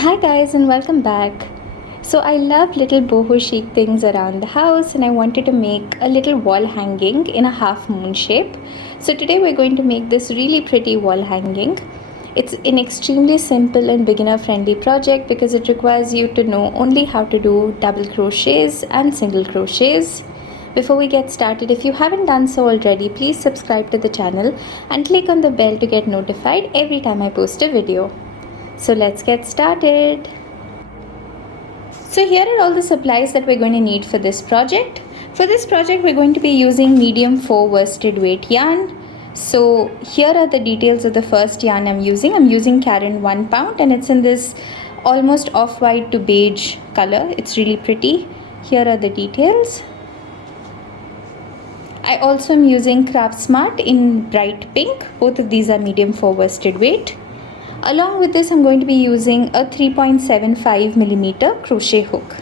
Hi guys and welcome back. So I love little boho chic things around the house and I wanted to make a little wall hanging in a half moon shape. So today we're going to make this really pretty wall hanging. It's an extremely simple and beginner friendly project because it requires you to know only how to do double crochets and single crochets. Before we get started, if you haven't done so already, please subscribe to the channel and click on the bell to get notified every time I post a video. So let's get started. So here are all the supplies that we're going to need for this project. For this project, we're going to be using medium 4 worsted weight yarn. So here are the details of the first yarn I'm using. I'm using Karen 1 pound and it's in this almost off-white to beige color. It's really pretty. Here are the details. I also am using Craft Smart in bright pink. Both of these are medium 4 worsted weight. Along with this, I'm going to be using a 3.75mm crochet hook.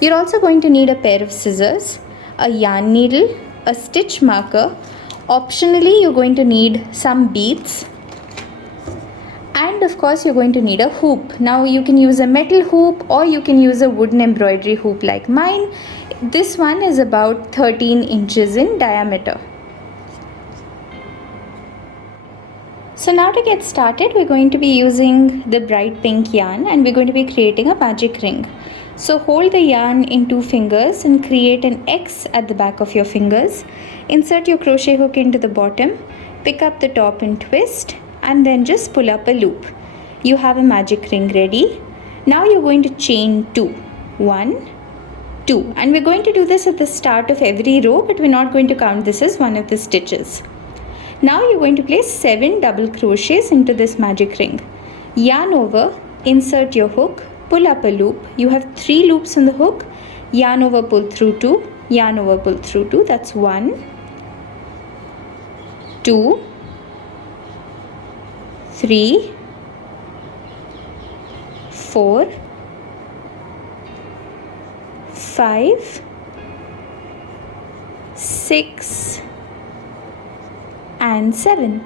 You're also going to need a pair of scissors, a yarn needle, a stitch marker. Optionally, you're going to need some beads. And of course, you're going to need a hoop. Now you can use a metal hoop or you can use a wooden embroidery hoop like mine. This one is about 13 inches in diameter. So now to get started, we're going to be using the bright pink yarn and we're going to be creating a magic ring. So hold the yarn in 2 fingers and create an X at the back of your fingers. Insert your crochet hook into the bottom, pick up the top and twist, and then just pull up a loop. You have a magic ring ready. Now you're going to chain 2. 1, 2. And we're going to do this at the start of every row, but we're not going to count this as one of the stitches. Now you're going to place 7 double crochets into this magic ring. Yarn over, insert your hook, pull up a loop. You have 3 loops on the hook. Yarn over, pull through 2. Yarn over, pull through 2. That's 1, 2, 3, 4, 5, 6, and 7.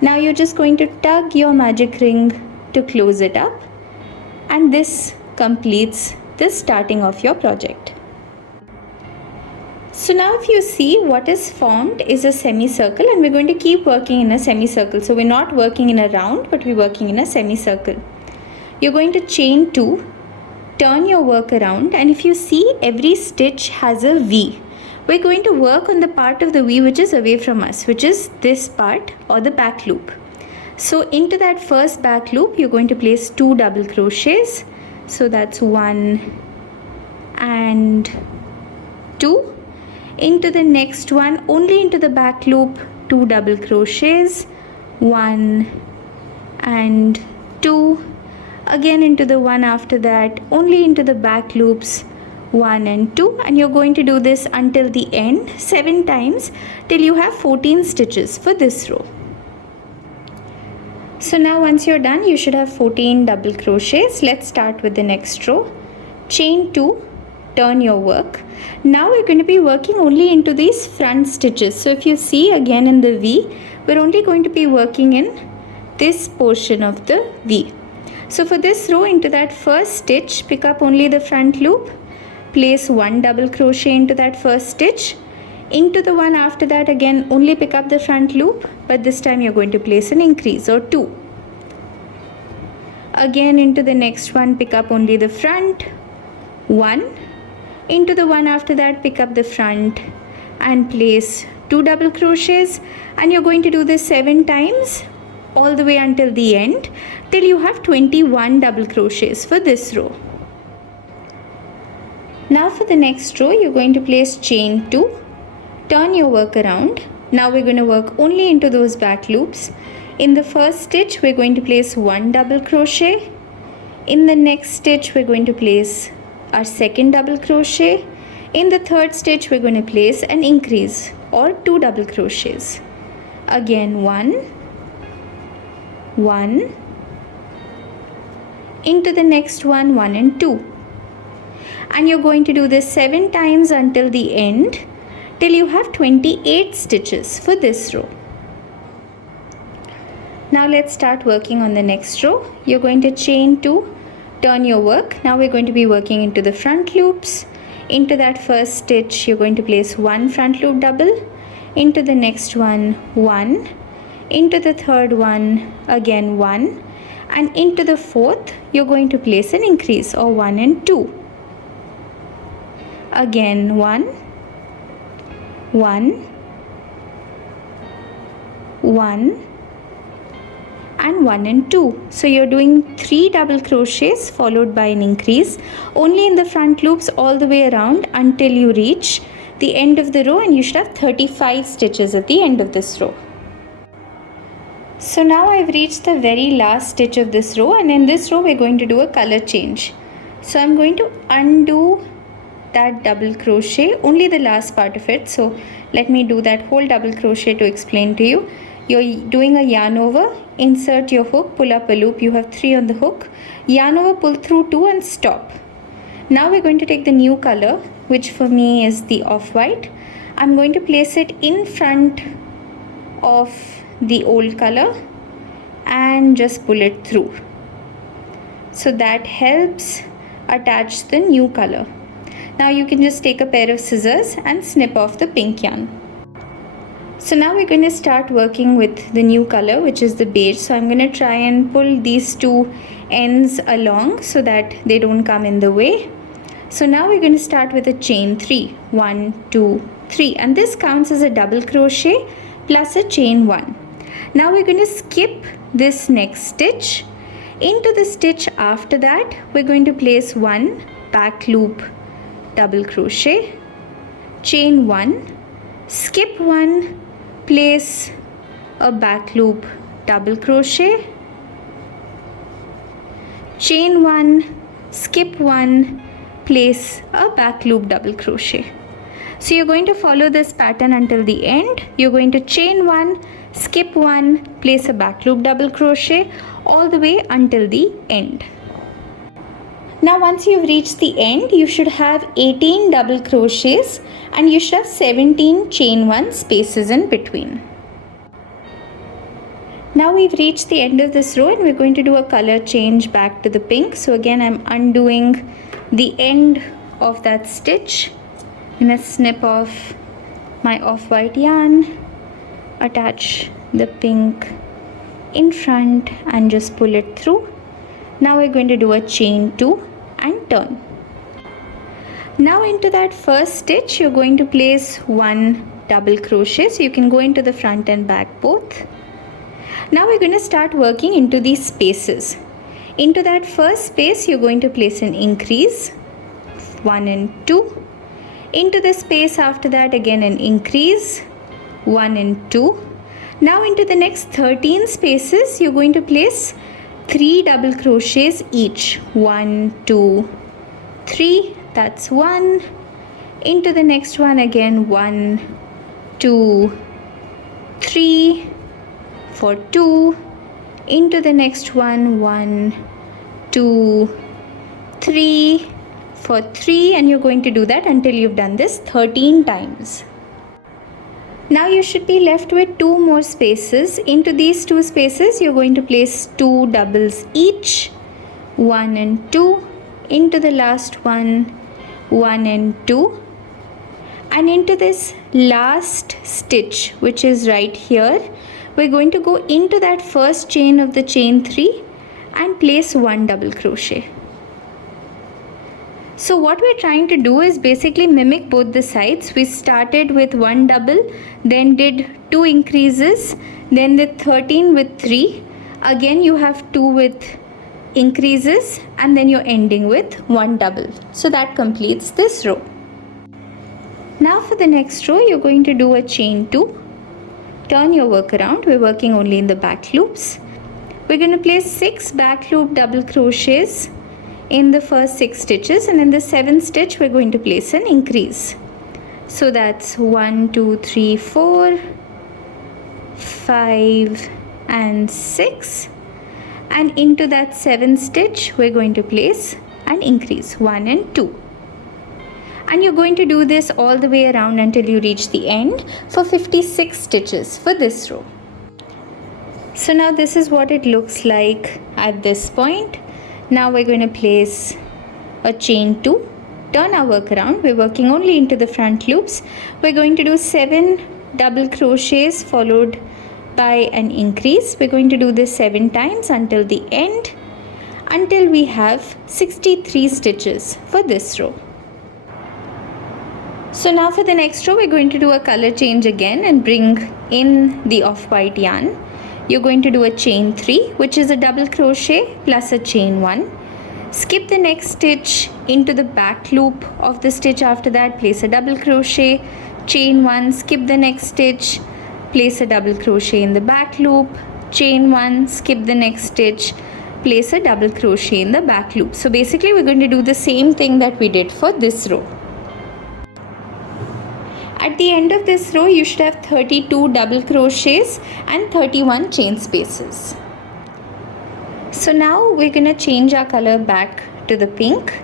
Now you're just going to tug your magic ring to close it up, and this completes the starting of your project. So now if you see, what is formed is a semicircle and we're going to keep working in a semicircle. So we're not working in a round, but we're working in a semicircle. You're going to chain 2, turn your work around, and if you see, every stitch has a V. We're going to work on the part of the V which is away from us, which is this part or the back loop. So into that first back loop, you're going to place 2 double crochets. So that's 1 and 2. Into the next one, only into the back loop, 2 double crochets. 1 and 2. Again into the one after that, only into the back loops, 1 and 2, and you're going to do this until the end 7 times till you have 14 stitches for this row. So now once you're done, you should have 14 double crochets. Let's start with the next row. Chain 2, turn your work. Now we're going to be working only into these front stitches. So if you see again in the V, we're only going to be working in this portion of the V. So for this row, into that first stitch, pick up only the front loop. Place 1 double crochet into that first stitch. Into the one after that, again only pick up the front loop, but this time you're going to place an increase or 2. Again into the next one, pick up only the front, 1. Into the one after that, pick up the front and place 2 double crochets, and you're going to do this 7 times all the way until the end till you have 21 double crochets for this row. Now for the next row, you're going to place chain 2, turn your work around. Now we're going to work only into those back loops. In the first stitch, we're going to place 1 double crochet. In the next stitch, we're going to place our second double crochet. In the third stitch, we're going to place an increase or 2 double crochets. Again 1, 1. Into the next one, 1 and 2. And you're going to do this 7 times until the end till you have 28 stitches for this row. Now let's start working on the next row. You're going to chain 2, turn your work. Now we're going to be working into the front loops. Into that first stitch you're going to place 1 front loop double, into the next one 1, into the third one again 1, and into the fourth you're going to place an increase, or 1 and 2. Again 1, 1, 1, and 1 and 2. So you're doing 3 double crochets followed by an increase only in the front loops all the way around until you reach the end of the row, and you should have 35 stitches at the end of this row. So now I've reached the very last stitch of this row, and in this row we're going to do a color change. So I'm going to undo that double crochet, only the last part of it. So let me do that whole double crochet to explain to you. You're doing a yarn over, insert your hook, pull up a loop, you have 3 on the hook, yarn over, pull through 2 and stop. Now we're going to take the new color, which for me is the off-white. I'm going to place it in front of the old color and just pull it through. So that helps attach the new color. Now you can just take a pair of scissors and snip off the pink yarn. So now we're going to start working with the new color, which is the beige. So I'm going to try and pull these 2 ends along so that they don't come in the way. So now we're going to start with a chain 3, 1, 2, 3, and this counts as a double crochet plus a chain 1. Now we're going to skip this next stitch. Into the stitch after that we're going to place 1 back loop double crochet, chain 1, skip 1, place a back loop double crochet, chain 1, skip 1, place a back loop double crochet. So you're going to follow this pattern until the end. You're going to chain 1, skip 1, place a back loop double crochet all the way until the end. Now once you've reached the end, you should have 18 double crochets and you should have 17 chain 1 spaces in between. Now we've reached the end of this row and we're going to do a color change back to the pink. So again I'm undoing the end of that stitch. I'm going to snip off my off-white yarn, attach the pink in front and just pull it through. Now we're going to do a chain 2 and turn. Now into that first stitch you're going to place 1 double crochet, so you can go into the front and back both. Now we're going to start working into these spaces. Into that first space you're going to place an increase, 1 and 2. Into the space after that again an increase, 1 and 2. Now into the next 13 spaces you're going to place 3 double crochets each, 1, 2, 3, that's 1. Into the next one again 1, 2, 3 for 2. Into the next one 1, 2, 3 for 3, and you're going to do that until you've done this 13 times. Now you should be left with 2 more spaces. Into these 2 spaces you're going to place 2 doubles each, 1 and 2. Into the last one 1 and 2, and into this last stitch which is right here we're going to go into that first chain of the chain 3 and place 1 double crochet. So what we're trying to do is basically mimic both the sides. We started with 1 double, then did 2 increases, then did 13 with 3. Again you have 2 with increases, and then you're ending with 1 double. So that completes this row. Now for the next row you're going to do a chain 2. Turn your work around. We're working only in the back loops. We're going to place 6 back loop double crochets in the first 6 stitches, and in the 7th stitch we're going to place an increase. So that's 1, 2, 3, 4, 5 and 6, and into that 7th stitch we're going to place an increase, 1 and 2. And you're going to do this all the way around until you reach the end for 56 stitches for this row. So now this is what it looks like at this point. Now we're going to place a chain 2, turn our work around. We're working only into the front loops. We're going to do 7 double crochets followed by an increase. We're going to do this 7 times until the end, until we have 63 stitches for this row. So now for the next row, we're going to do a color change again and bring in the off-white yarn. You're going to do a chain 3, which is a double crochet plus a chain 1. Skip the next stitch into the back loop of the stitch after that, place a double crochet, chain 1, skip the next stitch, place a double crochet in the back loop, chain 1, skip the next stitch, place a double crochet in the back loop. So basically we're going to do the same thing that we did for this row. At the end of this row, you should have 32 double crochets and 31 chain spaces. So now we're going to change our color back to the pink.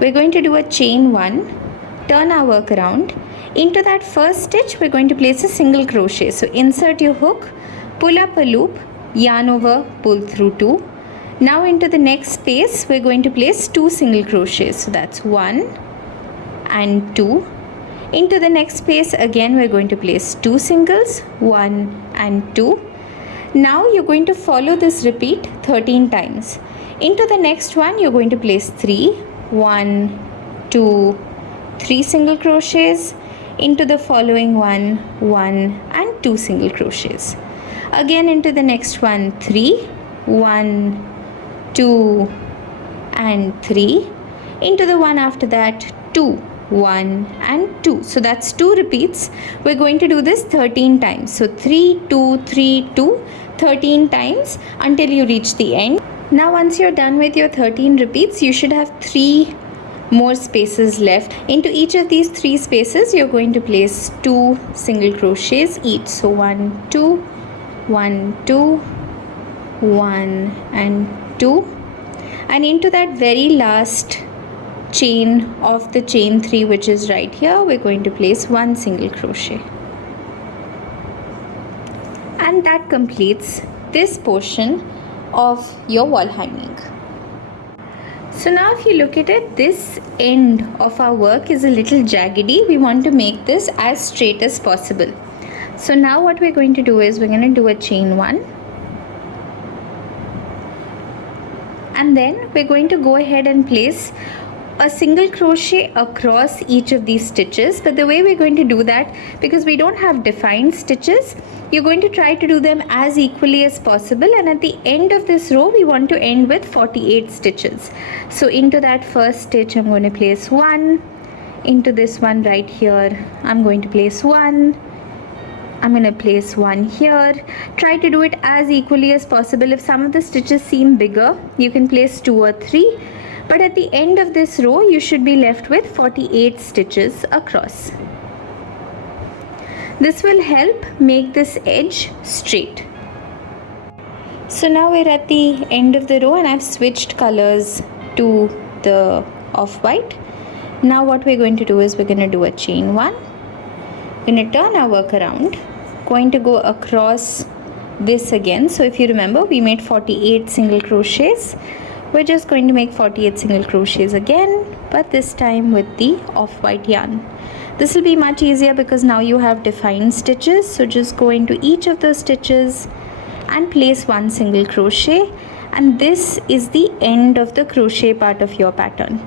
We're going to do a chain 1, turn our work around. Into that first stitch, we're going to place a single crochet. So insert your hook, pull up a loop, yarn over, pull through 2. Now into the next space, we're going to place 2 single crochets. So that's 1 and 2. Into the next space, again we're going to place 2 singles, 1 and 2. Now you're going to follow this repeat 13 times. Into the next one, you're going to place 3, 1, 2, 3 single crochets. Into the following one, 1 and 2 single crochets. Again into the next one, 3, 1, 2 and 3. Into the one after that, 2, 1 and 2. So that's 2 repeats. We're going to do this 13 times. So 3, 2, 3, 2, 13 times until you reach the end. Now once you're done with your 13 repeats, you should have 3 more spaces left. Into each of these 3 spaces, you're going to place 2 single crochets each. So 1, 2, 1, 2, 1 and 2. And into that very last chain of the chain 3, which is right here, we're going to place 1 single crochet. And that completes this portion of your wall hanging. So now if you look at it, this end of our work is a little jaggedy. We want to make this as straight as possible. So now what we're going to do is we're going to do a chain 1. And then we're going to go ahead and place a single crochet across each of these stitches. But the way we're going to do that, because we don't have defined stitches, you're going to try to do them as equally as possible, and at the end of this row we want to end with 48 stitches. So into that first stitch I'm going to place 1, into this one right here I'm going to place 1, I'm going to place 1 here. Try to do it as equally as possible. If some of the stitches seem bigger, you can place 2 or 3. But at the end of this row, you should be left with 48 stitches across. This will help make this edge straight. So now we're at the end of the row and I've switched colors to the off-white. Now what we're going to do is we're going to do a chain 1. We're going to turn our work around. Going to go across this again. So if you remember, we made 48 single crochets. We're just going to make 48 single crochets again, but this time with the off-white yarn. This will be much easier because now you have defined stitches. So just go into each of those stitches and place 1 single crochet, and this is the end of the crochet part of your pattern.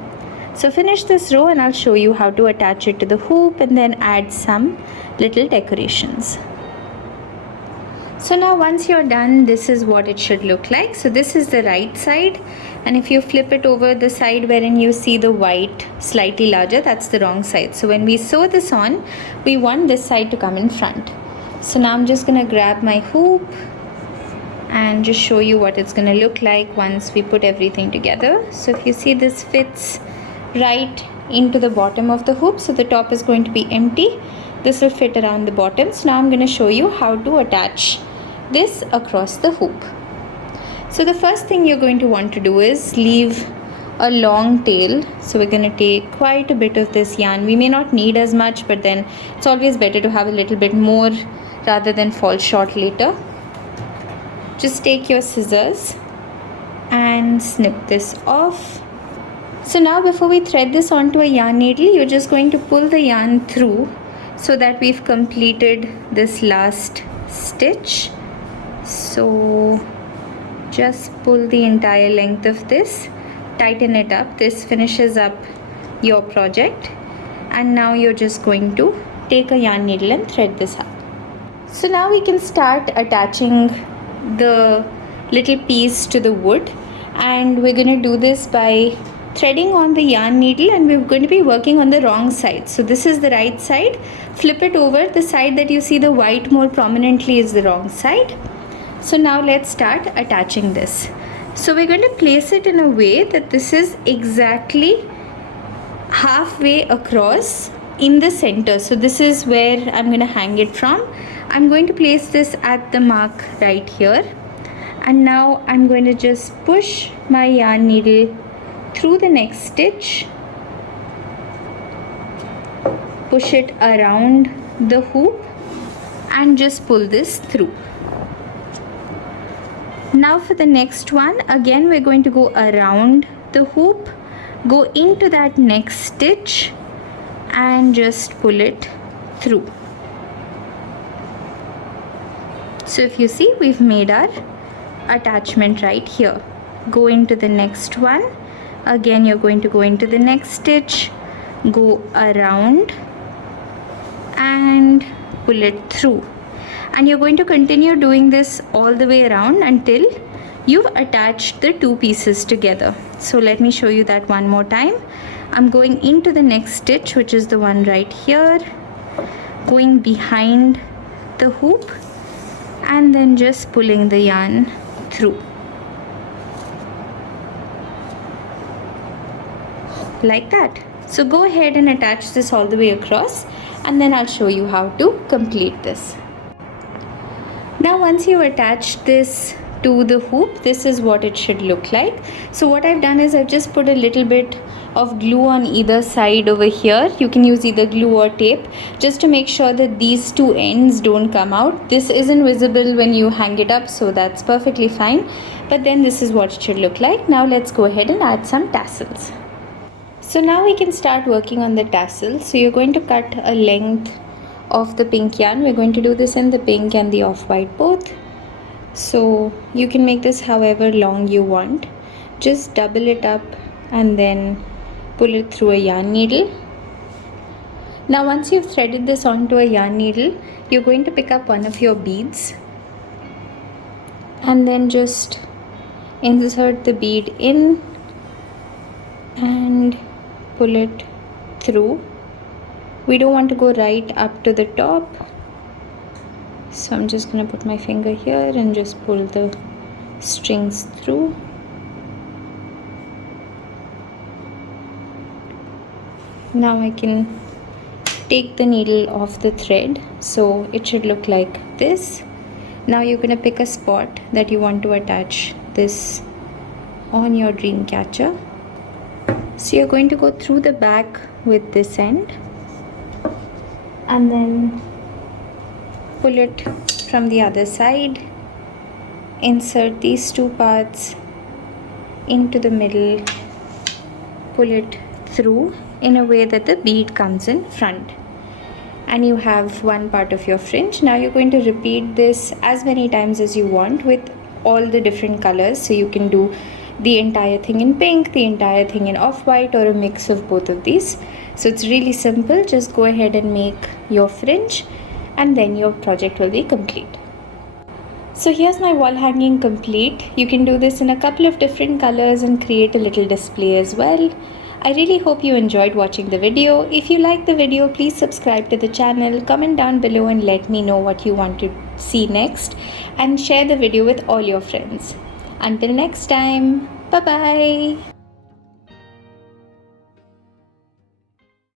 So finish this row and I'll show you how to attach it to the hoop and then add some little decorations. So now once you're done, this is what it should look like. So this is the right side, and if you flip it over, the side wherein you see the white slightly larger, that's the wrong side. So when we sew this on, we want this side to come in front. So now I'm just going to grab my hoop and just show you what it's going to look like once we put everything together. So if you see, this fits right into the bottom of the hoop, so the top is going to be empty. This will fit around the bottom. So now I'm going to show you how to attach this across the hoop. So the first thing you're going to want to do is leave a long tail. So we're going to take quite a bit of this yarn. We may not need as much, but then it's always better to have a little bit more rather than fall short later. just take your scissors and snip this off. So now before we thread this onto a yarn needle, you're just going to pull the yarn through so that we've completed this last stitch. So just pull the entire length of this, tighten it up. This finishes up your project, and now you're just going to take a yarn needle and thread this up. So now we can start attaching the little piece to the wood, and we're going to do this by threading on the yarn needle, and we're going to be working on the wrong side. So this is the right side. Flip it over. The side that you see the white more prominently is the wrong side. So now let's start attaching this. So we're going to place it in a way that this is exactly halfway across in the center. So this is where I'm going to hang it from. I'm going to place this at the mark right here, and now I'm going to just push my yarn needle through the next stitch, push it around the hoop, and just pull this through. Now for the next one, again we're going to go around the hoop, go into that next stitch, and just pull it through. So if you see, we've made our attachment right here. Go into the next one. Again, you're going to go into the next stitch, go around, and pull it through. And you're going to continue doing this all the way around until you've attached the two pieces together. So let me show you that one more time. I'm going into the next stitch, which is the one right here, going behind the hoop, and then just pulling the yarn through. Like that. So go ahead and attach this all the way across, and then I'll show you how to complete this. Now once you attach this to the hoop, this is what it should look like. So what I've done is I've just put a little bit of glue on either side over here. You can use either glue or tape just to make sure that these two ends don't come out. This isn't visible when you hang it up, so that's perfectly fine, but then this is what it should look like. Now let's go ahead and add some tassels. So now we can start working on the tassels. So you're going to cut a length of the pink yarn. We're going to do this in the pink and the off-white both. So you can make this however long you want. Just double it up and then pull it through a yarn needle. Now once you've threaded this onto a yarn needle, you're going to pick up one of your beads and then just insert the bead in and pull it through. We don't want to go right up to the top, so I'm just going to put my finger here and just pull the strings through. Now I can take the needle off the thread, so it should look like this. Now you're going to pick a spot that you want to attach this on your dream catcher. So you're going to go through the back with this end and then pull it from the other side. Insert these two parts into the middle, pull it through in a way that the bead comes in front, and you have one part of your fringe. Now you're going to repeat this as many times as you want with all the different colors. So you can do the entire thing in pink, the entire thing in off-white, or a mix of both of these. So it's really simple. Just go ahead and make your fringe and then your project will be complete. So here's my wall hanging complete. You can do this in a couple of different colors and create a little display as well. I really hope you enjoyed watching the video. If you liked the video, please subscribe to the channel, comment down below and let me know what you want to see next, and share the video with all your friends. Until next time, bye bye.